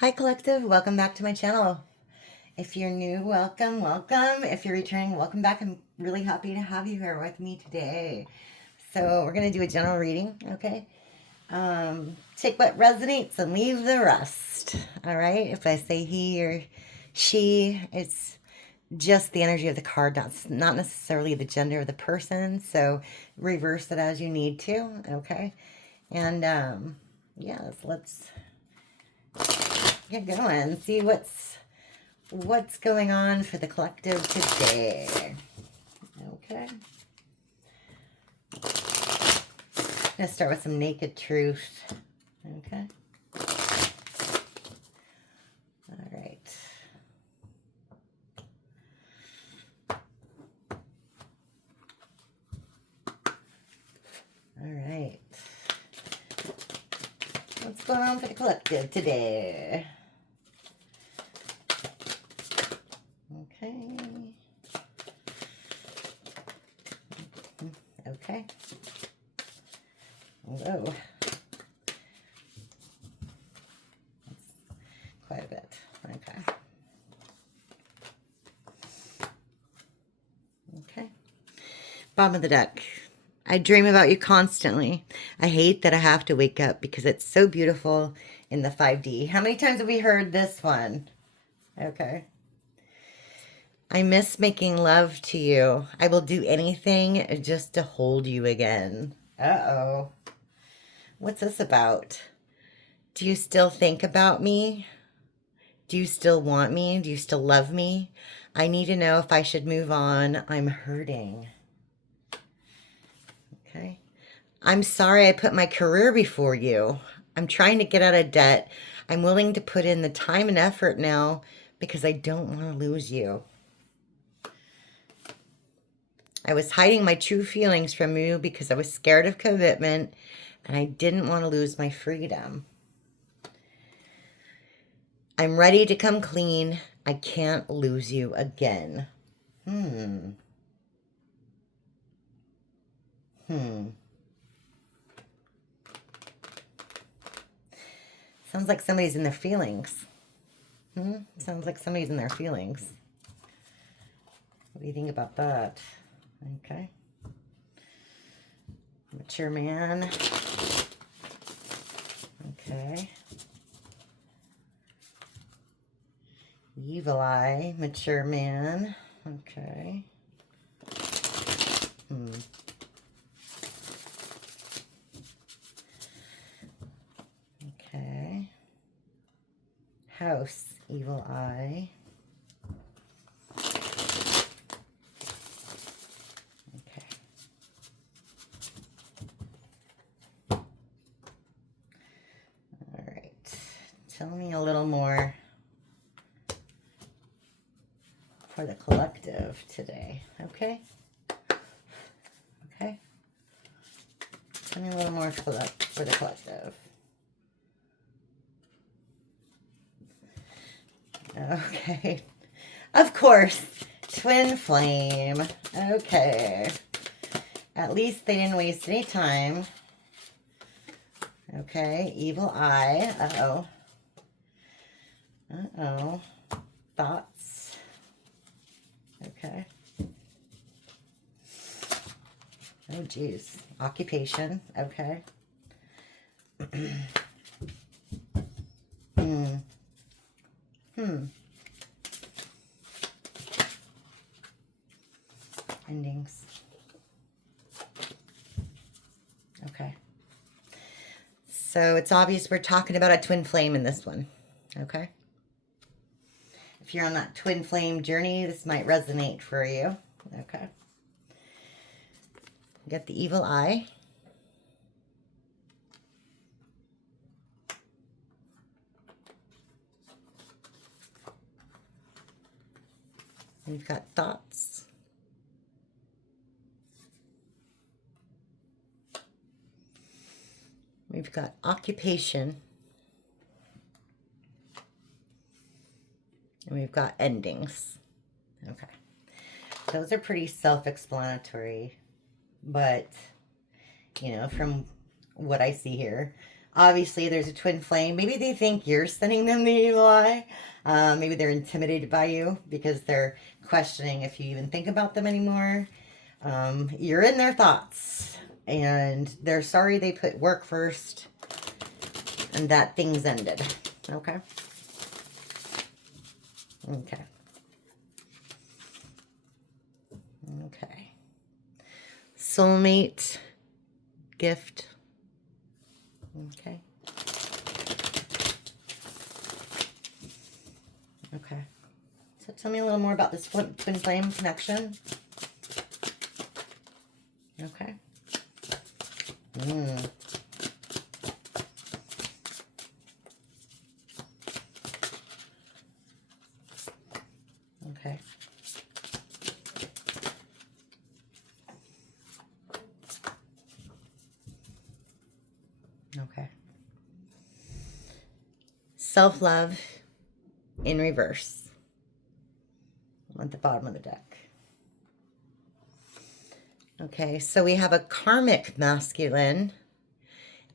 Hi Collective, welcome back to my channel. If you're new, welcome, welcome. If you're returning, welcome back. I'm really happy to have you here with me today. So we're going to do a general reading, okay? Take what resonates and leave the rest, all right? If I say he or she, it's just the energy of the card, not necessarily the gender of the person. So reverse it as you need to, okay? And yes, let's get going. See what's going on for the collective today. Okay. I'm going to start with some naked truth. Okay. All right. All right. What's going on for the collective today? Okay. Okay. Whoa. That's quite a bit. Okay. Okay. Bottom of the deck. I dream about you constantly. I hate that I have to wake up because it's so beautiful in the 5D. How many times have we heard this one? Okay. I miss making love to you. I will do anything just to hold you again. Uh-oh. What's this about? Do you still think about me? Do you still want me? Do you still love me? I need to know if I should move on. I'm hurting. Okay. I'm sorry I put my career before you. I'm trying to get out of debt. I'm willing to put in the time and effort now because I don't want to lose you. I was hiding my true feelings from you because I was scared of commitment and I didn't want to lose my freedom. I'm ready to come clean. I can't lose you again. Sounds like somebody's in their feelings. Sounds like somebody's in their feelings. What do you think about that? Okay. Mature man. Okay. Evil eye, mature man. Okay. Okay. House, evil eye. Okay. All right. Tell me a little more for the collective today, okay? Okay? Tell me a little more for the collective. Okay. Of course, twin flame. Okay. At least they didn't waste any time. Okay, evil eye. Uh-oh. Uh-oh. Thoughts. Okay. Oh, geez. Occupation. Okay. Endings. Okay. So it's obvious we're talking about a twin flame in this one. Okay. If you're on that twin flame journey, this might resonate for you. Okay. Get the evil eye. We've got thoughts. We've got occupation. And we've got endings. Okay. Those are pretty self-explanatory. But, you know, from what I see here, Obviously, there's a twin flame. Maybe they think you're sending them the evil eye. Maybe they're intimidated by you because they're questioning if you even think about them anymore. You're in their thoughts, and they're sorry they put work first and that things ended. Okay? Okay. Okay. Soulmate gift. Okay. Okay. So tell me a little more about this twin flame connection. Okay. Okay. Okay. Self-love in reverse at the bottom of the deck. Okay, so we have a karmic masculine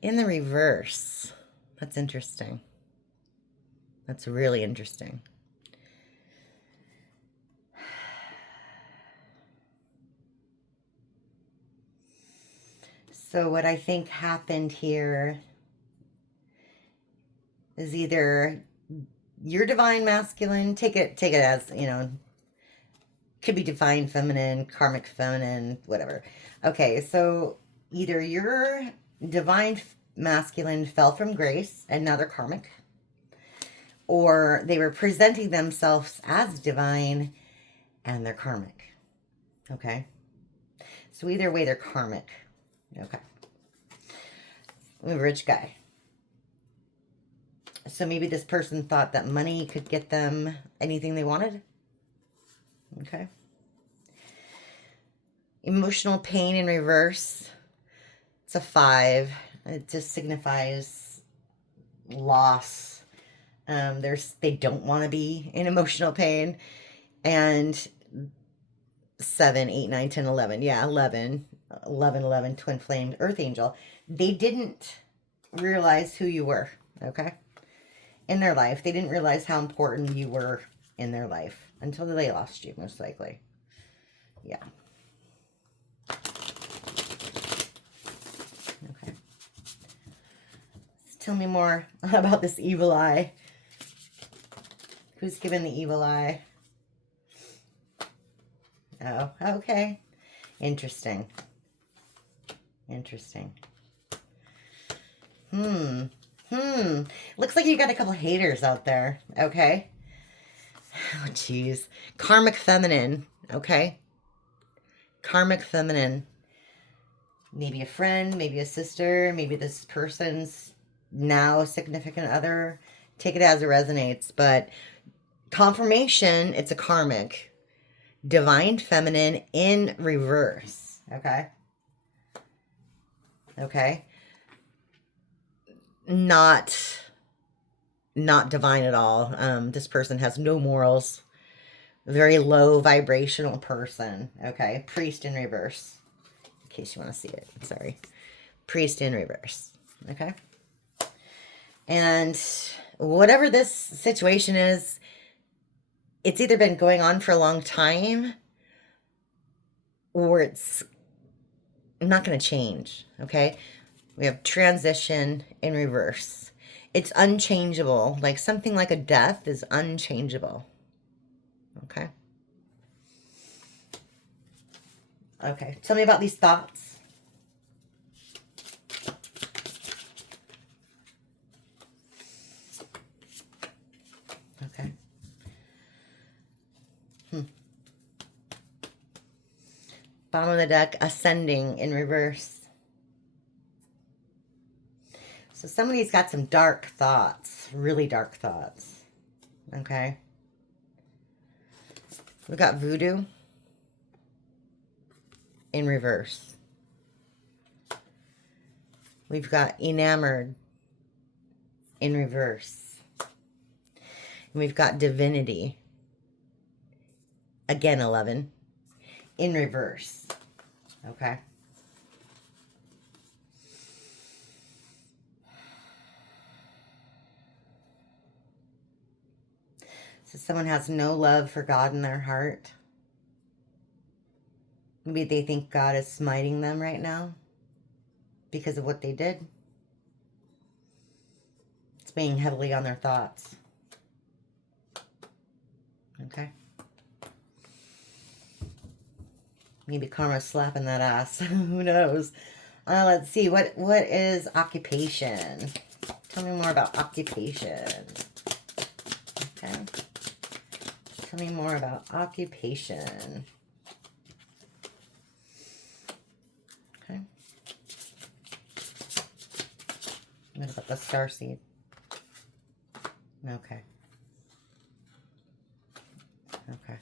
in the reverse. That's interesting. That's really interesting. So what I think happened here is either your divine masculine, take it as, you know, could be divine feminine, karmic feminine, whatever. Okay, so either your divine masculine fell from grace and now they're karmic, or they were presenting themselves as divine and they're karmic. Okay? So either way, they're karmic. Okay. We have a rich guy. So maybe this person thought that money could get them anything they wanted. Okay. Emotional pain in reverse. It's a 5. It just signifies loss. They don't want to be in emotional pain. And 7, 8, 9, 10, 11. Yeah, 11, twin flamed earth angel. They didn't realize who you were, okay? In their life. They didn't realize how important you were in their life until they lost you, most likely. Yeah. Okay. Tell me more about this evil eye. Who's given the evil eye? Oh, okay. Interesting. Interesting. Looks like you got a couple haters out there, okay? Oh, jeez. Karmic feminine, okay? Karmic feminine. Maybe a friend, maybe a sister, maybe this person's now significant other. Take it as it resonates, but confirmation, it's a karmic. Divine feminine in reverse, okay? Okay? Not divine at all. This person has no morals. Very low vibrational person. Okay. Priest in reverse. In case you want to see it. Sorry. Priest in reverse. Okay. And whatever this situation is, it's either been going on for a long time or it's not going to change. Okay. We have transition in reverse. It's unchangeable. Like something like a death is unchangeable. Okay. Okay. Tell me about these thoughts. Okay. Bottom of the deck, ascending in reverse. So somebody's got some dark thoughts, really dark thoughts. Okay. We've got voodoo in reverse. We've got enamored in reverse. And we've got divinity, again 11, in reverse. Okay. So someone has no love for God in their heart. Maybe they think God is smiting them right now because of what they did. It's weighing heavily on their thoughts. Okay. Maybe karma's slapping that ass. Who knows? Let's see. What is occupation? Tell me more about occupation. Okay. Tell me more about occupation. Okay. What about the starseed? Okay. Okay.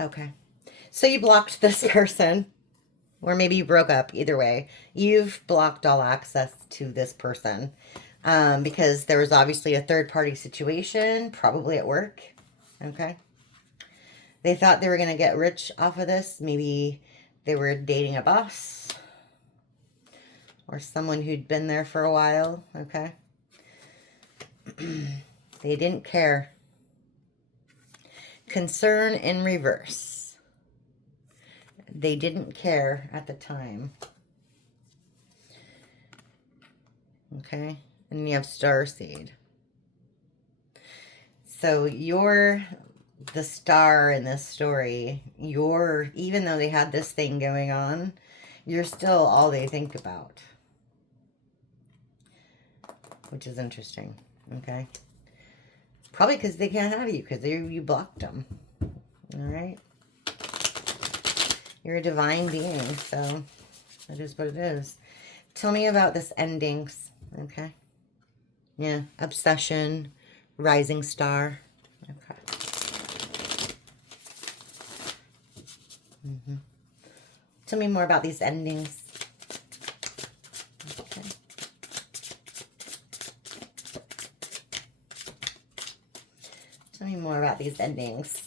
Okay. So you blocked this person, or maybe you broke up. Either way, you've blocked all access to this person because there was obviously a third-party situation, probably at work. Okay. They thought they were going to get rich off of this. Maybe they were dating a boss or someone who'd been there for a while. Okay. They didn't care. Concern in reverse. They didn't care at the time. Okay. And you have starseed. So you're the star in this story. Even though they had this thing going on, you're still all they think about. Which is interesting. Okay. Probably because they can't have you, because you blocked them. All right. You're a divine being, so that is what it is. Tell me about this endings. Okay. Yeah. Obsession. Rising star. Okay. Tell me more about these endings. Okay. Tell me more about these endings.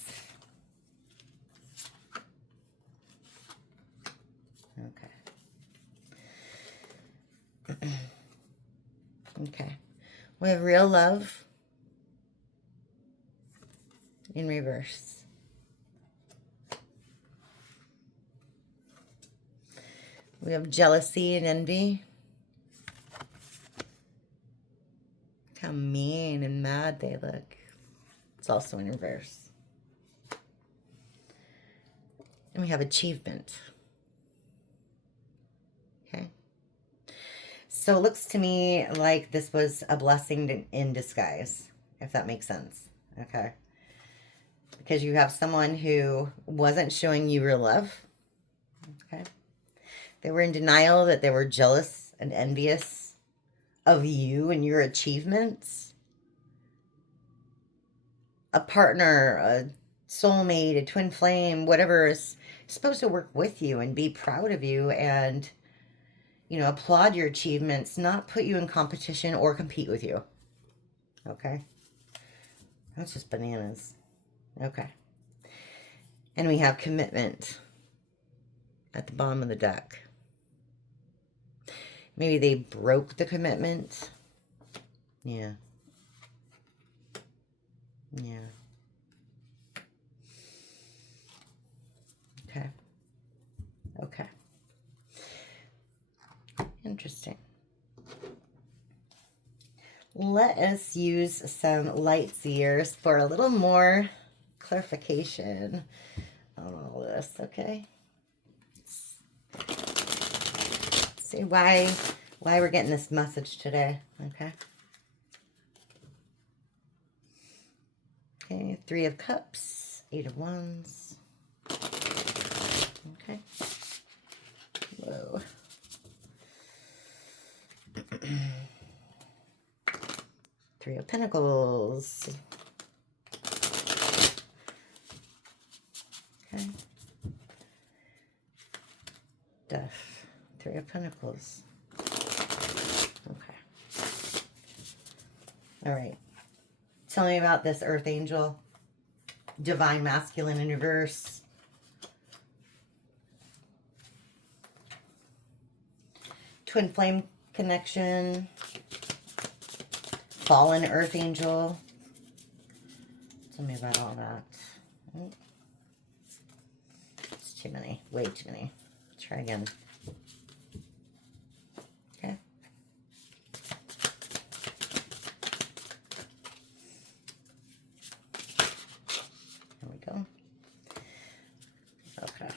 Okay. Okay. We have real love in reverse. We have jealousy and envy. Look how mean and mad they look. It's also in reverse. And we have achievement. Okay. So it looks to me like this was a blessing in disguise, if that makes sense. Okay. Because you have someone who wasn't showing you real love. Okay. They were in denial that they were jealous and envious of you and your achievements. A partner, a soulmate, a twin flame, whatever is supposed to work with you and be proud of you and, you know, applaud your achievements, not put you in competition or compete with you. Okay? That's just bananas. Okay. And we have commitment at the bottom of the deck. Maybe they broke the commitment. Yeah. Yeah. Okay. Okay. Interesting. Let us use some light seers for a little more clarification on all this, okay? See why we're getting this message today, okay? Okay, 3 of Cups, 8 of Wands. Okay. Whoa. Three of Pentacles. Okay. Death. 3 of Pentacles. Okay. All right. Tell me about this Earth Angel. Divine Masculine in reverse. Twin Flame connection. Fallen Earth Angel. Tell me about all that. It's too many. Way too many. Try again. Okay. There we go. Okay.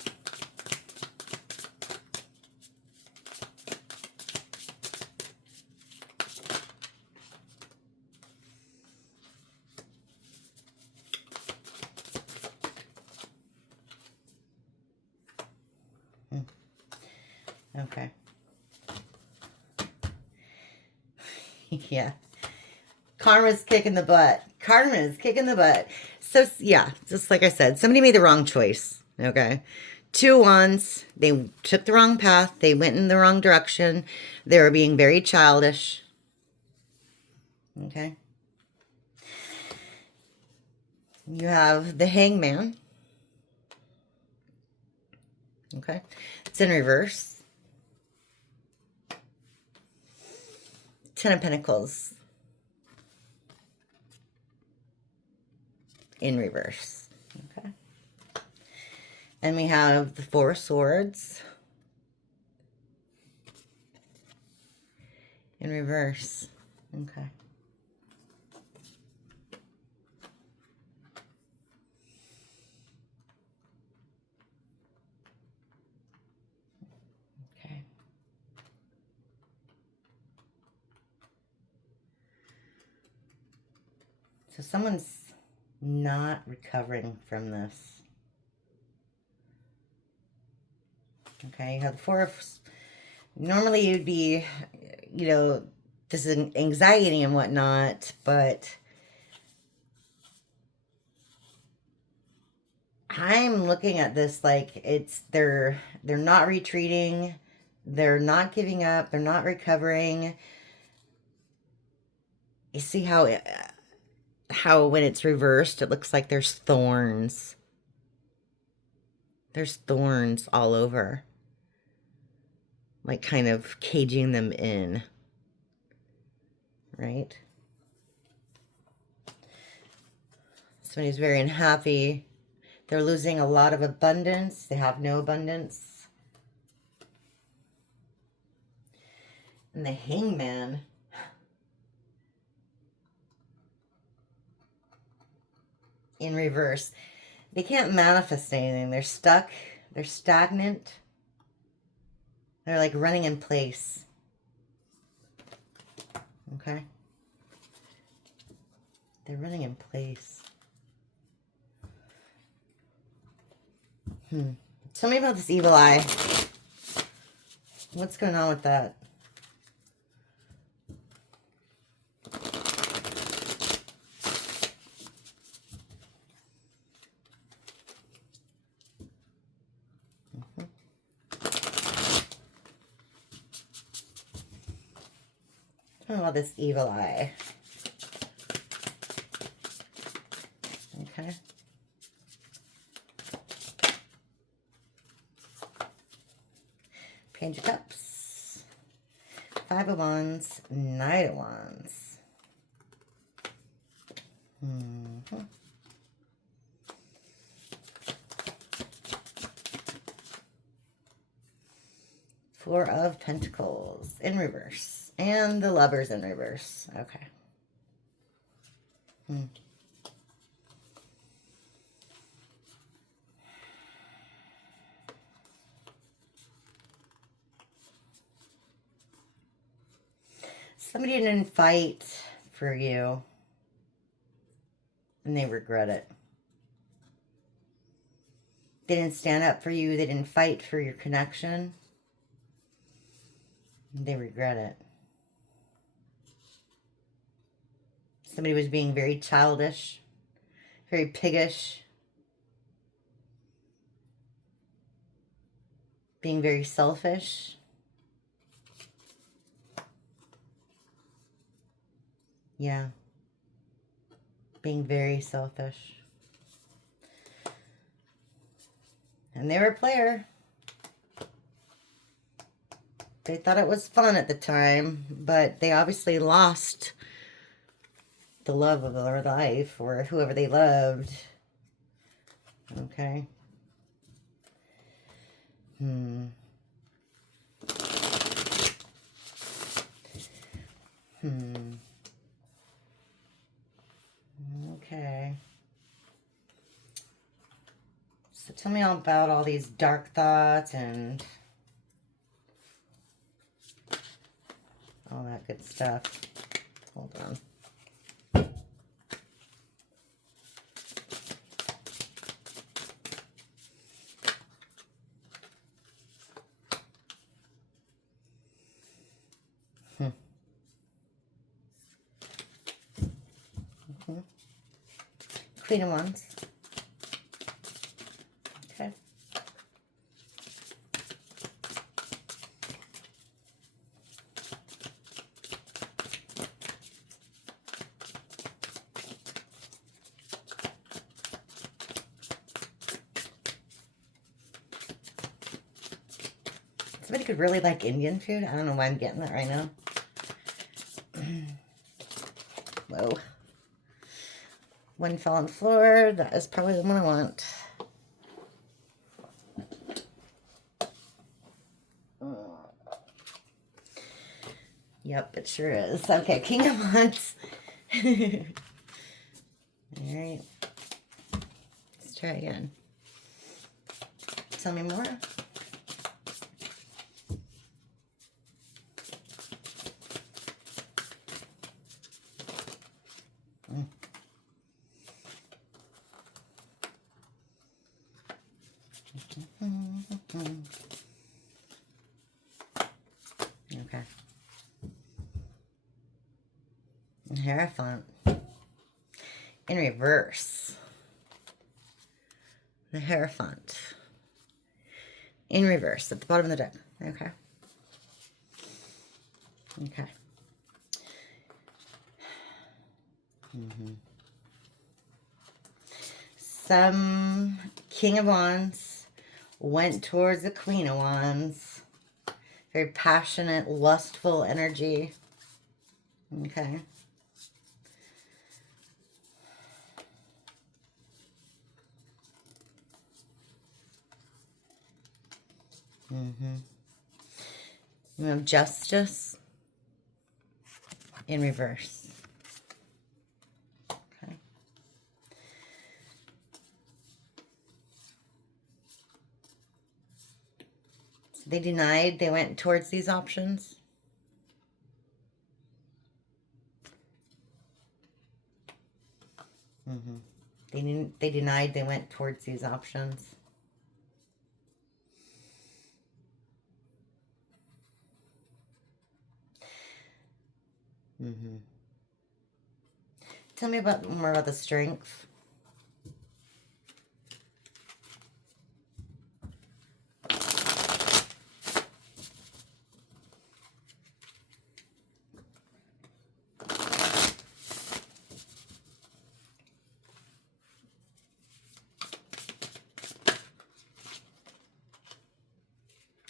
Okay. Yeah. Karma's kicking the butt. Karma is kicking the butt. So, yeah, just like I said, somebody made the wrong choice. Okay. 2 wands. They took the wrong path. They went in the wrong direction. They were being very childish. Okay. You have the Hangman. Okay. It's in reverse. 10 of Pentacles. In reverse. Okay. And we have the 4 Swords. In reverse. Okay. Okay. So someone's not recovering from this. Okay, you have the 4 of... Normally you'd be, you know, this is anxiety and whatnot, but I'm looking at this like it's they're not retreating, they're not giving up, they're not recovering. You see how when it's reversed, it looks like there's thorns. There's thorns all over. Like kind of caging them in. Right? Somebody's very unhappy. They're losing a lot of abundance. They have no abundance. And the Hangman. In reverse. They can't manifest anything. They're stuck. They're stagnant. They're like running in place. Okay? They're running in place. Tell me about this evil eye. What's going on with that? Tell me about this evil eye. Okay. Page of Cups, 5 of Wands, Knight of Wands. Four of Pentacles in reverse. And the Lovers in reverse. Okay. Somebody didn't fight for you. And they regret it. They didn't stand up for you. They didn't fight for your connection. They regret it. Somebody was being very childish, very piggish, being very selfish. Yeah. Being very selfish. And they were a player. They thought it was fun at the time, but they obviously lost the love of their life or whoever they loved. Okay. Okay. So tell me all about all these dark thoughts and all that good stuff. Hold on. Queen of Wands. Okay. Somebody could really like Indian food. I don't know why I'm getting that right now. Whoa. One fell on the floor. That is probably the one I want. Yep, it sure is. Okay, King of Wands. Alright. Let's try again. Tell me more. Okay. Hierophant. In reverse. The Hierophant. In reverse at the bottom of the deck. Okay. Okay. Some King of Wands went towards the Queen of Wands. Very passionate, lustful energy. Okay. You have Justice in reverse. Okay. So they denied, they went towards these options. They denied, they went towards these options. Tell me more about the strength.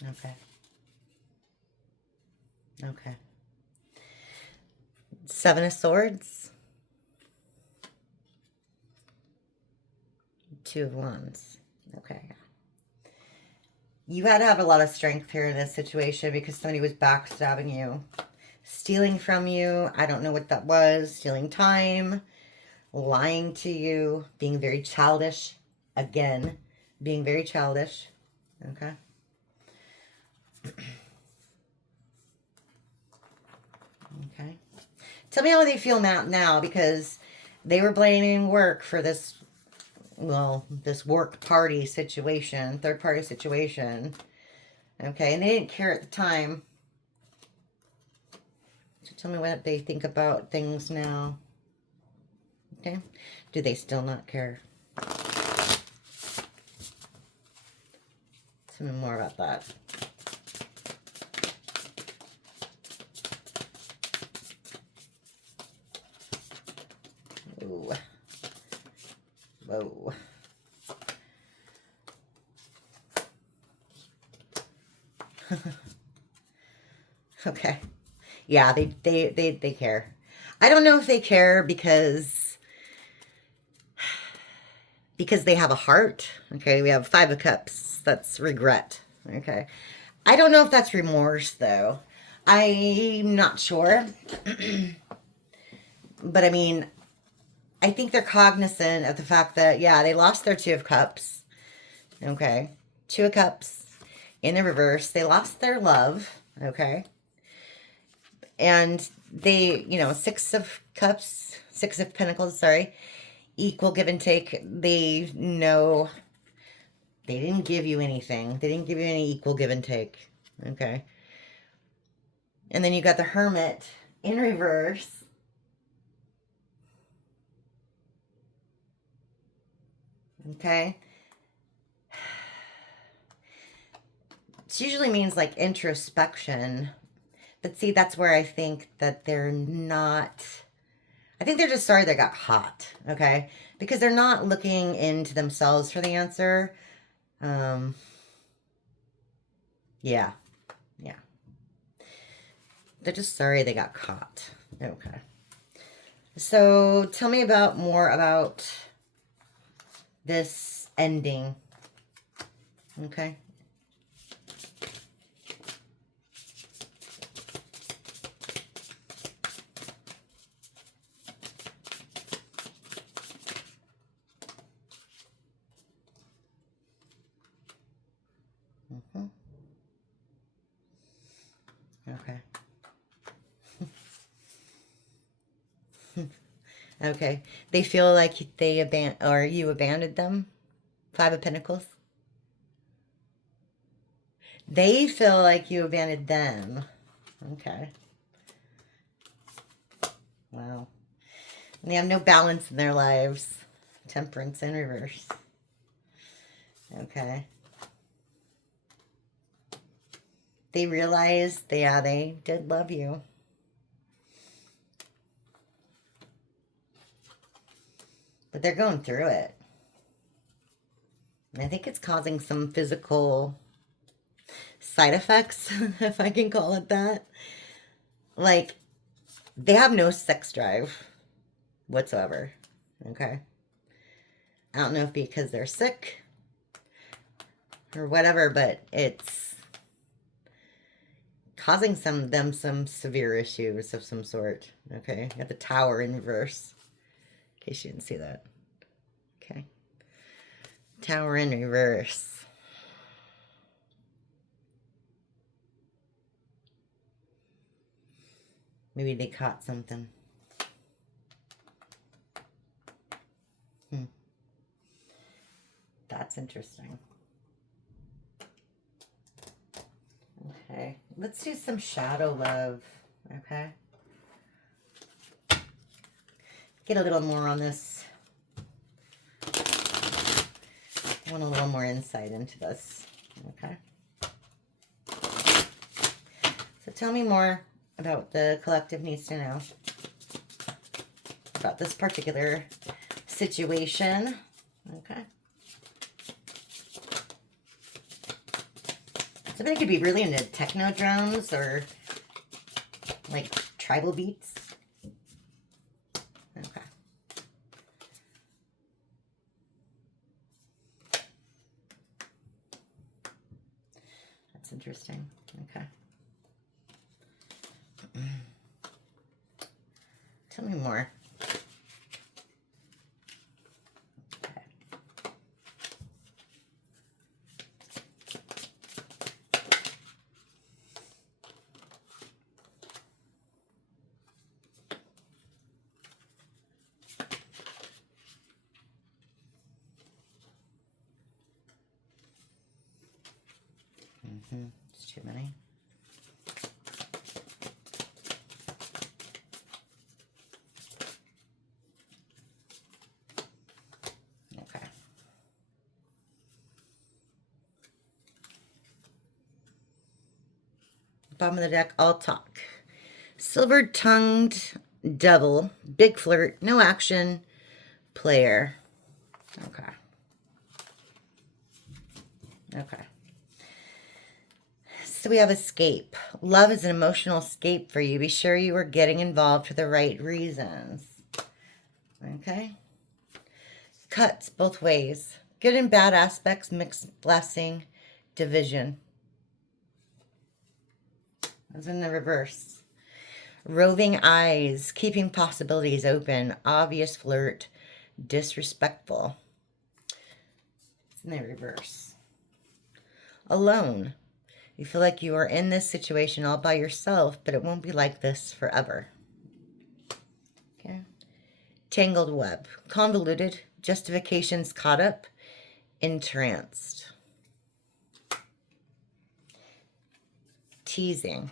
Okay. Okay. Seven of Swords. Two of Wands. Okay. You had to have a lot of strength here in this situation because somebody was backstabbing you. Stealing from you. I don't know what that was. Stealing time. Lying to you. Being very childish. Again. Being very childish. Okay. Okay. Tell me how they feel now, because they were blaming work for this, well, this work party situation, third party situation. Okay, and they didn't care at the time. So tell me what they think about things now. Okay. Do they still not care? Tell me more about that. Ooh. Whoa. Okay. Yeah, they care. I don't know if they care because they have a heart. Okay, we have 5 of Cups. That's regret. Okay. I don't know if that's remorse, though. I'm not sure. But I mean, I think they're cognizant of the fact that, yeah, they lost their 2 of Cups. Okay. 2 of Cups in the reverse. They lost their love. Okay. And they, 6 of Cups, 6 of Pentacles, sorry. Equal give and take. They know they didn't give you anything. They didn't give you any equal give and take. Okay. And then you got the Hermit in reverse. Okay. It usually means like introspection. But see, that's where I think that they're not. I think they're just sorry they got caught. Okay. Because they're not looking into themselves for the answer. Yeah. Yeah. They're just sorry they got caught. Okay. So tell me more about this ending. Okay. Okay. Okay. They feel like you abandoned them. 5 of Pentacles. They feel like you abandoned them. Okay. Wow. And they have no balance in their lives. Temperance in reverse. Okay. They realized, they did love you. But they're going through it. And I think it's causing some physical side effects, if I can call it that. Like, they have no sex drive whatsoever. Okay? I don't know if because they're sick or whatever, but it's causing some severe issues of some sort. Okay? You got the Tower in reverse. In case you didn't see that. Okay. Tower in reverse. Maybe they caught something. That's interesting. Okay. Let's do some shadow love. Okay. Get a little more on this. I want a little more insight into this. Okay. So tell me more about the collective needs to know about this particular situation. Okay. Somebody could be really into techno drums or like tribal beats. Okay. That's interesting. Okay. Tell me more. Okay. It's too many. Okay. Bottom of the deck, all talk. Silver-tongued devil, big flirt, no action, player. Okay. Okay. So we have escape. Love is an emotional escape for you. Be sure you are getting involved for the right reasons. Okay? Cuts both ways. Good and bad aspects, mixed blessing, division. That's in the reverse. Roving eyes, keeping possibilities open, obvious flirt, disrespectful. It's in the reverse. Alone. You feel like you are in this situation all by yourself, but it won't be like this forever. Okay. Tangled web. Convoluted. Justifications caught up. Entranced. Teasing.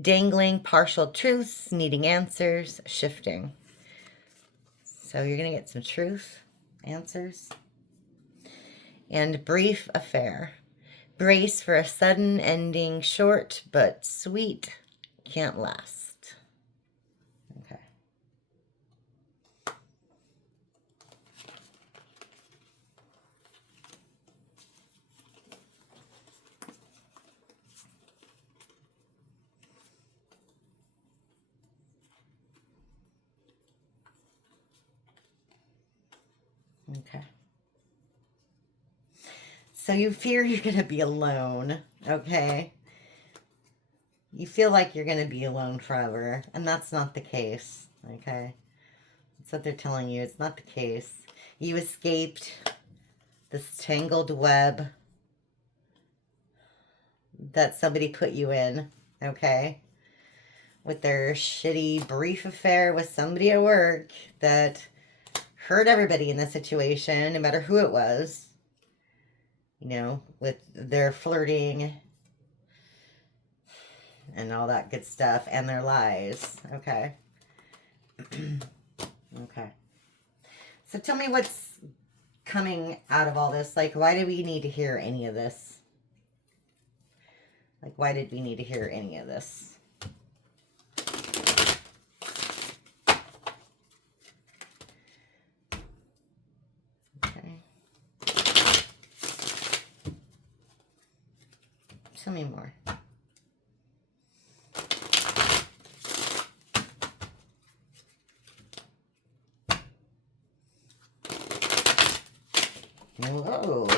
Dangling partial truths, needing answers, shifting. So you're going to get some truth, answers. And brief affair. Brace for a sudden ending, short but sweet, can't last. Okay. Okay. So you fear you're going to be alone, okay? You feel like you're going to be alone forever, and that's not the case, okay? That's what they're telling you. It's not the case. You escaped this tangled web that somebody put you in, okay? With their shitty brief affair with somebody at work that hurt everybody in the situation, no matter who it was. You know, with their flirting and all that good stuff and their lies. Okay. Okay. So tell me what's coming out of all this. Like, why do we need to hear any of this? Like, why did we need to hear any of this? Okay. Tell me more. Whoa.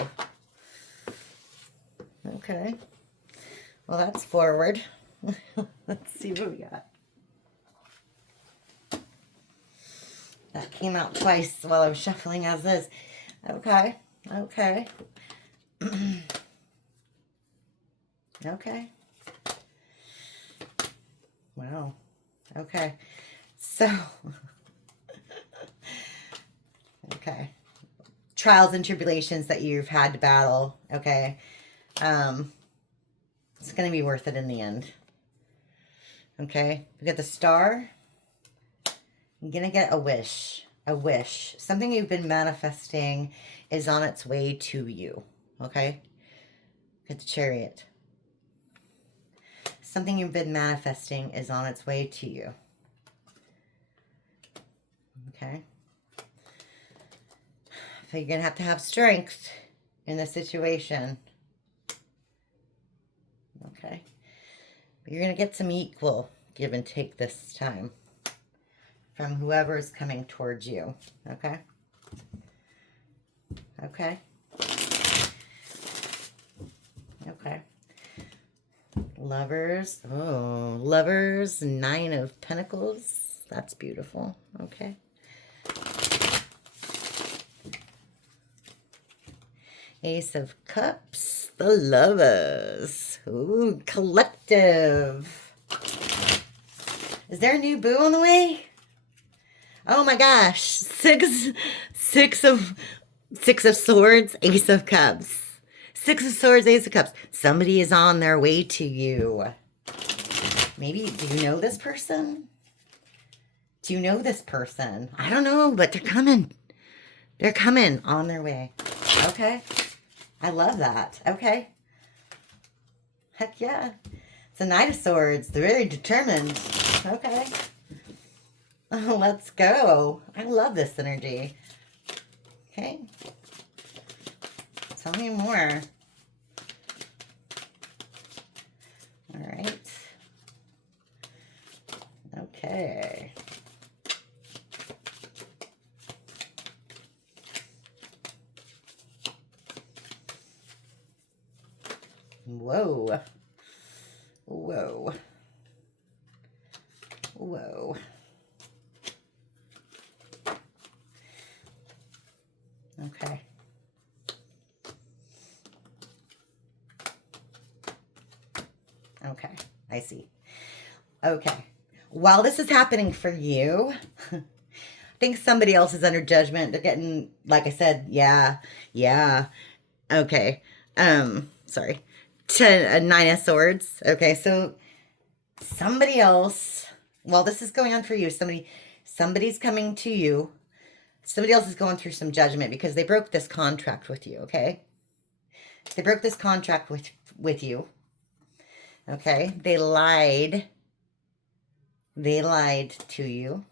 Okay. Well, that's forward. Let's see what we got. That came out twice while I was shuffling as is. Okay. Okay. Okay. Wow. Okay. So, okay. Trials and tribulations that you've had to battle. Okay. It's going to be worth it in the end. Okay. We got the star. You're going to get a wish. A wish. Something you've been manifesting is on its way to you. Okay. Get the chariot. Something you've been manifesting is on its way to you. Okay. So you're going to have strength in the situation. Okay. But you're going to get some equal give and take this time from whoever is coming towards you. Okay. Okay. Okay. Lovers. Oh, lovers. 9 of Pentacles. That's beautiful. Okay. Ace of Cups. The Lovers. Ooh, collective. Is there a new boo on the way? Oh my gosh. Six of Swords, Ace of Cups. 6 of Swords, Ace of Cups. Somebody is on their way to you. Maybe, do you know this person? Do you know this person? I don't know, but they're coming. They're coming on their way. Okay. I love that. Okay. Heck yeah. It's a Knight of Swords. They're very determined. Okay. Oh, let's go. I love this energy. Okay. Tell me more. Okay. Whoa. Whoa. Whoa. Okay. Okay, I see. Okay. While this is happening for you, I think somebody else is under judgment. They're getting, like I said, yeah. Okay. Sorry. A Nine of Swords. Okay, so somebody else, while this is going on for you, somebody's coming to you. Somebody else is going through some judgment because they broke this contract with you, okay? They broke this contract with you. Okay? They lied. They lied to you.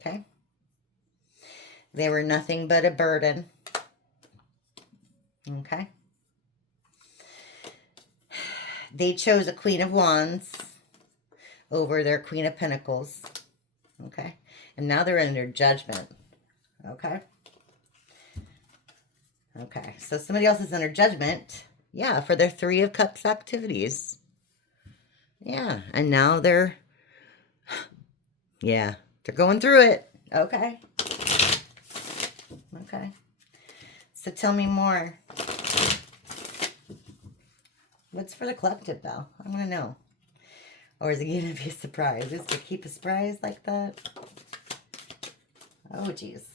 Okay? They were nothing but a burden. Okay? They chose a Queen of Wands over their Queen of Pentacles. Okay? And now they're under judgment. Okay? Okay. So somebody else is under judgment. Yeah, for their Three of Cups activities. Yeah. And now they're going through it. Okay. Okay. So tell me more. What's for the collective, though? I want to know. Or is it going to be a surprise? Is to keep a surprise like that? Oh, geez.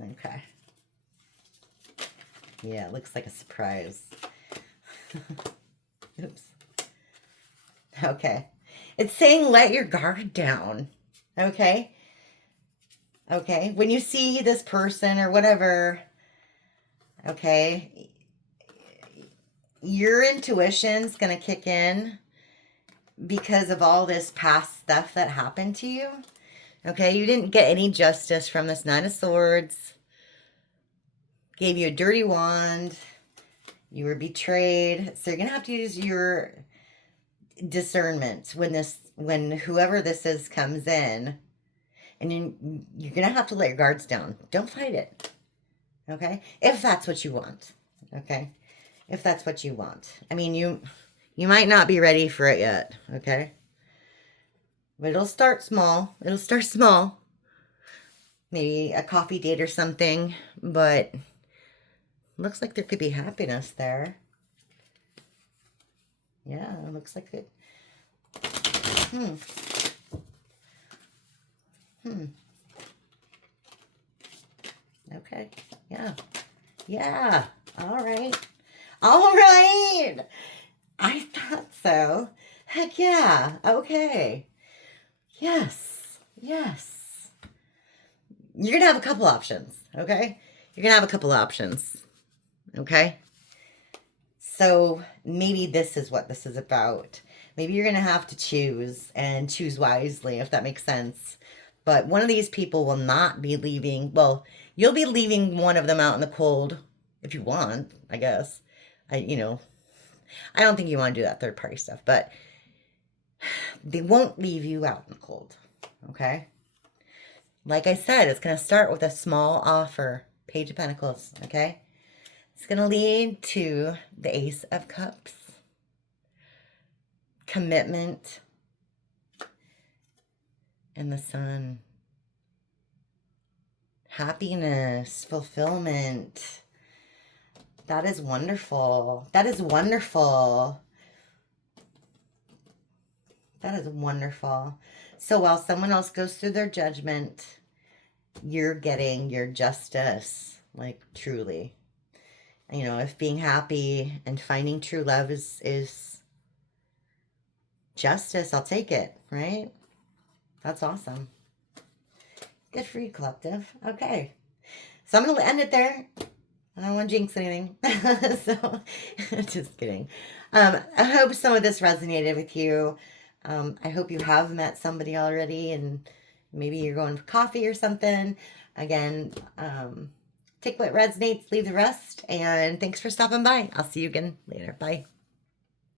Okay. Yeah, it looks like a surprise. Oops. Okay. It's saying let your guard down. Okay? Okay? When you see this person or whatever, okay, your intuition's going to kick in because of all this past stuff that happened to you. Okay? You didn't get any justice from this Nine of Swords. Gave you a dirty wand. You were betrayed. So you're going to have to use your discernment when whoever this is comes in, and you're gonna have to let your guards down. Don't fight it. Okay? If that's what you want. Okay? If that's what you want. I mean, you might not be ready for it yet. Okay? But it'll start small. It'll start small. Maybe a coffee date or something, but looks like there could be happiness there. Yeah, it looks like it. Okay. Yeah. All right. I thought so. Heck yeah. Okay. Yes. You're going to have a couple options. Okay? You're going to have a couple options. Okay? So maybe this is what this is about. Maybe you're going to have to choose and choose wisely, if that makes sense. But one of these people will not be leaving. Well, you'll be leaving one of them out in the cold if you want, I guess. I don't think you want to do that third party stuff, but they won't leave you out in the cold. Okay? Like I said, it's going to start with a small offer. Page of Pentacles. Okay? It's going to lead to the Ace of Cups. Commitment. And the Sun. Happiness. Fulfillment. That is wonderful. That is wonderful. That is wonderful. So while someone else goes through their judgment, you're getting your justice. Like, truly. If being happy and finding true love is justice, I'll take it, right? That's awesome. Good for you, collective. Okay. So I'm going to end it there. I don't want to jinx anything. So, just kidding. I hope some of this resonated with you. I hope you have met somebody already and maybe you're going for coffee or something. Again, take what resonates, leave the rest. And thanks for stopping by. I'll see you again later. Bye.